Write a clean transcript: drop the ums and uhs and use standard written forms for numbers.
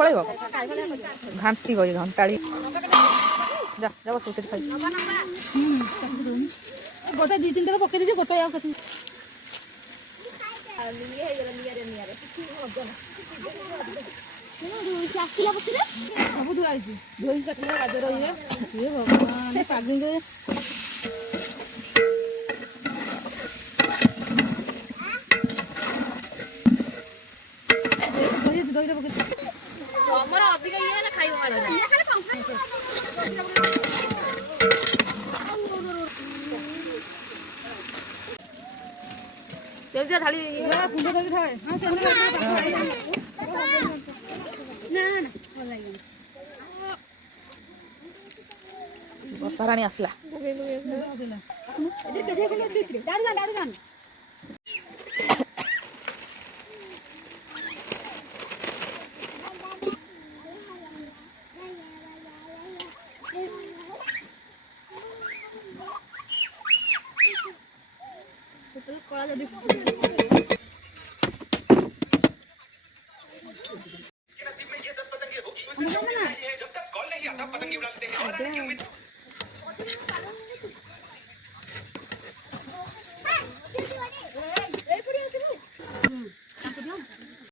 पड़े घाटी गई घंटाड़ी जा जा बस उसे खाई गोटे दी तीन पकड़ दीजिए गोटे आउ कथी सब धुआ धोई काटले गाजर ये भगवान पागल हमर अधिक ये ना खाइबो मारे देवजा ढाली फुंड दे खाए हां से ना ना भल लागे वर्षा रानी आसला इधर केजे खंड अछि इतरे दारू जान कोला जदी नसीब में ये 10 पतंगे होगी उसे जब तक कॉल नहीं आता पतंगे उड़ाते हैं और आने की उम्मीद ए पड़ी